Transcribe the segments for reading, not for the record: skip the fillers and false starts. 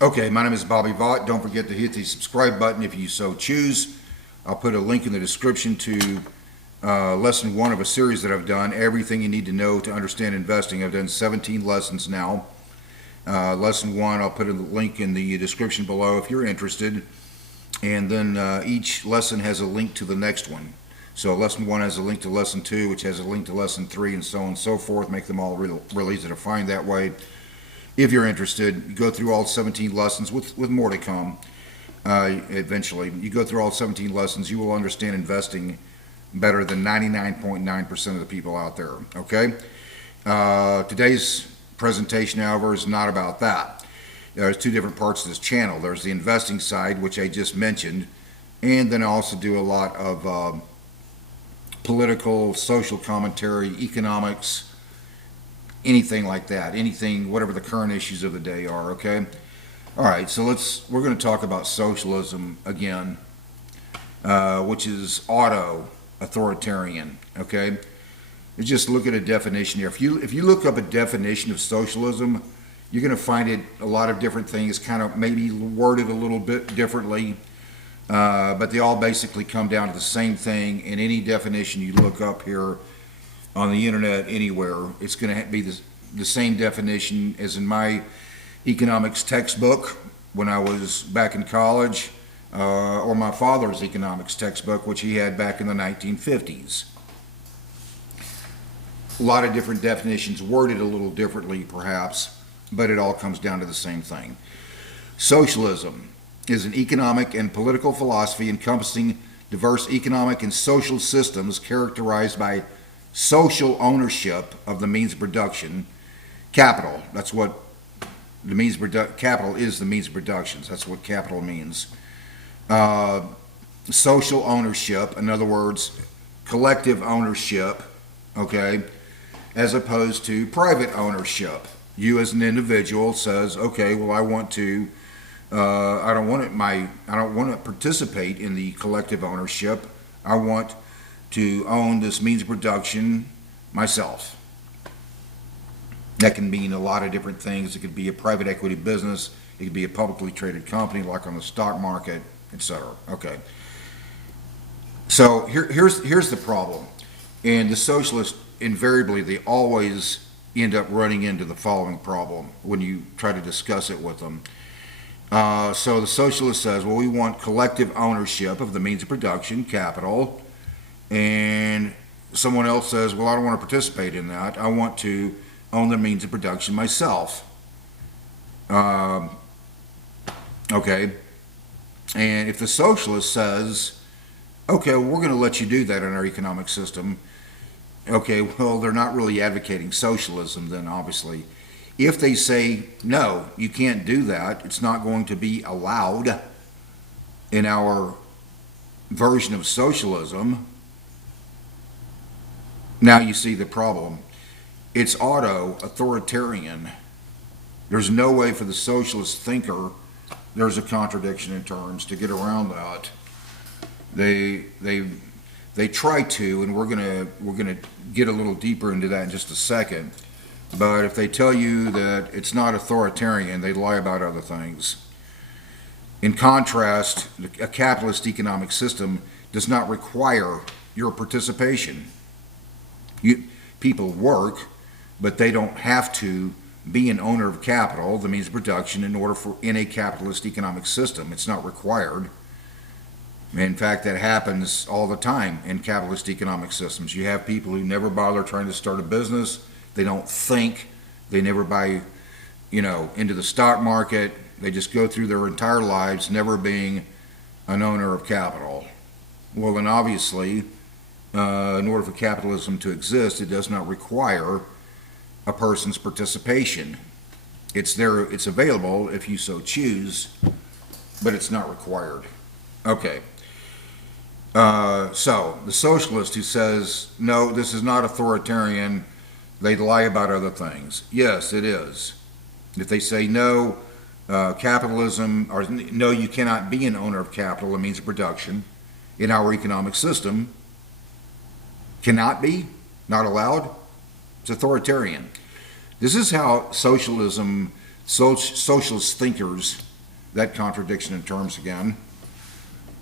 Okay, my name is Bobby Vaught. Don't forget to hit the subscribe button if you so choose. I'll put a link in the description to lesson 1 of a series that I've done, Everything You Need to Know to Understand Investing. I've done 17 lessons now. Lesson 1, I'll put a link in the description below if you're interested. And then each lesson has a link to the next one. So lesson 1 has a link to lesson 2, which has a link to lesson 3, and so on and so forth. Make them all real easy to find that way. If you're interested, you go through all 17 lessons with more to come eventually. You go through all 17 lessons, you will understand investing better than 99.9% of the people out there, okay? Today's presentation, however, is not about that. There's two different parts of this channel. There's the investing side, which I just mentioned, and then I also do a lot of political, social commentary, economics, anything like that, anything, whatever the current issues of the day are, okay? All right, so we're going to talk about socialism again, which is authoritarian, okay? Let's just look at a definition here. If you look up a definition of socialism, you're going to find it a lot of different things, kind of maybe worded a little bit differently, but they all basically come down to the same thing. In any definition you look up here on the internet anywhere, it's going to be the same definition as in my economics textbook when I was back in college, or my father's economics textbook, which he had back in the 1950s. A lot of different definitions, worded a little differently perhaps, but it all comes down to the same thing. Socialism is an economic and political philosophy encompassing diverse economic and social systems characterized by social ownership of the means of production, capital. That's what the means of capital is, the means of production. That's what capital means. Social ownership, in other words, collective ownership, okay, as opposed to private ownership. You as an individual says, okay, well, I want to, I don't want to participate in the collective ownership. I want to own this means of production myself. That can mean a lot of different things. It could be a private equity business. It could be a publicly traded company like on the stock market, etc. Okay. So here's the problem. And the socialists, invariably, they always end up running into the following problem when you try to discuss it with them. So the socialist says, well, we want collective ownership of the means of production, capital, and someone else says, well, I don't want to participate in that. I want to own the means of production myself. Okay. And if the socialist says, okay, well, we're going to let you do that in our economic system, okay, well, they're not really advocating socialism then, obviously. If they say, no, you can't do that, it's not going to be allowed in our version of socialism, now you see the problem. It's authoritarian. There's no way for the socialist thinker, there's a contradiction in terms, to get around that. They try to, and we're gonna get a little deeper into that in just a second. But if they tell you that it's not authoritarian, they lie about other things. In contrast, a capitalist economic system does not require your participation. People work, but they don't have to be an owner of capital, the means of production, in a capitalist economic system. It's not required. In fact, that happens all the time in capitalist economic systems. You have people who never bother trying to start a business. They don't think. They never buy, into the stock market. They just go through their entire lives never being an owner of capital. Well, then obviously, in order for capitalism to exist, it does not require a person's participation. It's there, it's available if you so choose, but it's not required. Okay. So the socialist who says, no, this is not authoritarian, they lie about other things. Yes, it is. If they say no, capitalism, or no, you cannot be an owner of capital, a means of production, in our economic system, cannot be, not allowed, it's authoritarian. This is how socialism socialist thinkers, that contradiction in terms again,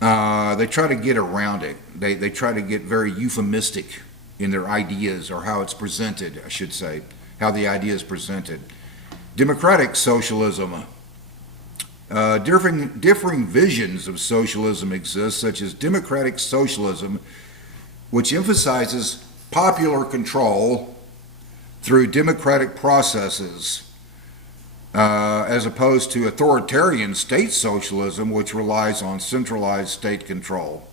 they try to get around it. They try to get very euphemistic in their ideas, or how it's presented, I should say, how the idea is presented. Democratic socialism. Differing visions of socialism exist, such as democratic socialism, which emphasizes popular control through democratic processes, as opposed to authoritarian state socialism, which relies on centralized state control.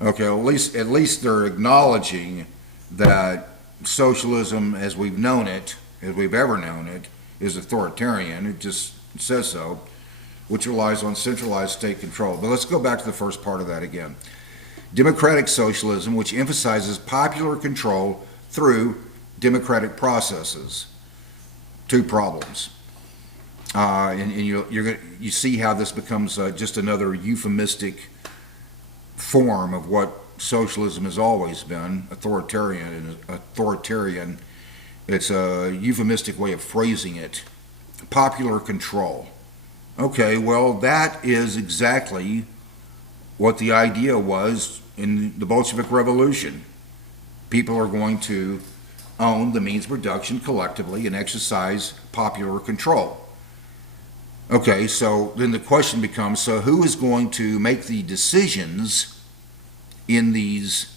Okay, at least they're acknowledging that socialism, as we've known it, as we've ever known it, is authoritarian. It just says so, which relies on centralized state control. But let's go back to the first part of that again. Democratic socialism, which emphasizes popular control through democratic processes. Two problems. And you see how this becomes just another euphemistic form of what socialism has always been, authoritarian. It's a euphemistic way of phrasing it. Popular control. Okay, well, that is exactly what the idea was in the Bolshevik Revolution. People are going to own the means of production collectively and exercise popular control. Okay, so then the question becomes, so who is going to make the decisions in these,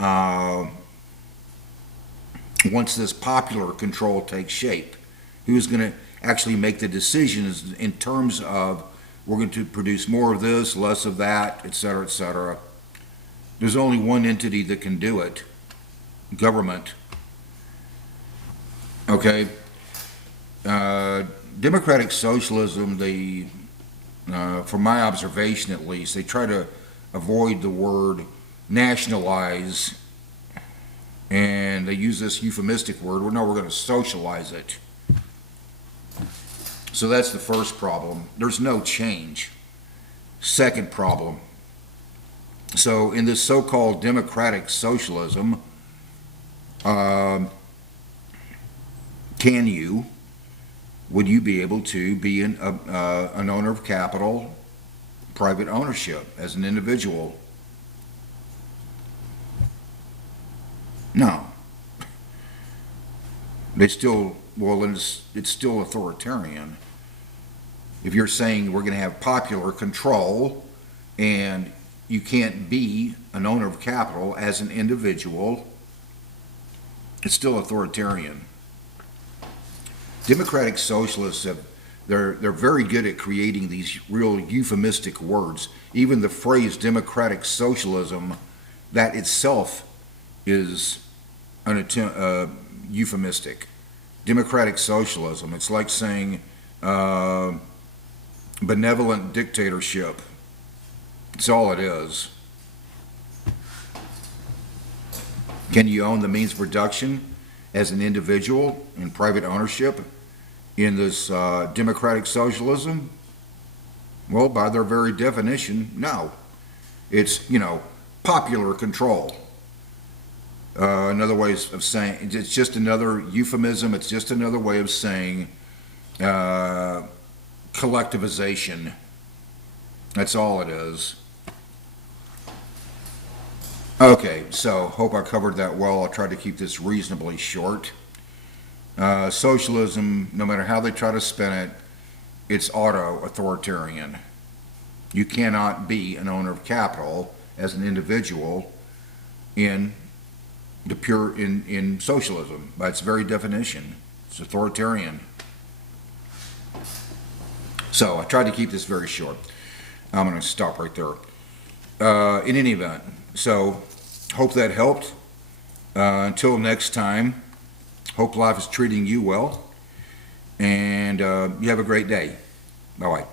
once this popular control takes shape? Who's going to actually make the decisions in terms of, we're going to produce more of this, less of that, et cetera, et cetera? There's only one entity that can do it: government. Okay. Democratic socialism, from my observation at least, they try to avoid the word nationalize, and they use this euphemistic word. Well, no, we're going to socialize it. So that's the first problem. There's no change. Second problem. So in this so-called democratic socialism, would you be able to be an owner of capital, private ownership as an individual? No. It's still authoritarian. If you're saying we're going to have popular control and you can't be an owner of capital as an individual, it's still authoritarian. Democratic socialists they're very good at creating these real euphemistic words. Even the phrase democratic socialism, that itself is an euphemistic. Democratic socialism, it's like saying benevolent dictatorship. It's all it is. Can you own the means of production as an individual in private ownership in this democratic socialism? Well, by their very definition, no. It's, popular control. Another way of saying, it's just another euphemism. It's just another way of saying collectivization. That's all it is. Okay, so hope I covered that well. I'll try to keep this reasonably short. Socialism, no matter how they try to spin it, it's auto-authoritarian. You cannot be an owner of capital as an individual in socialism by its very definition. It's authoritarian. So I tried to keep this very short. I'm going to stop right there. In any event, so hope that helped. Until next time, hope life is treating you well, and you have a great day. Bye-bye.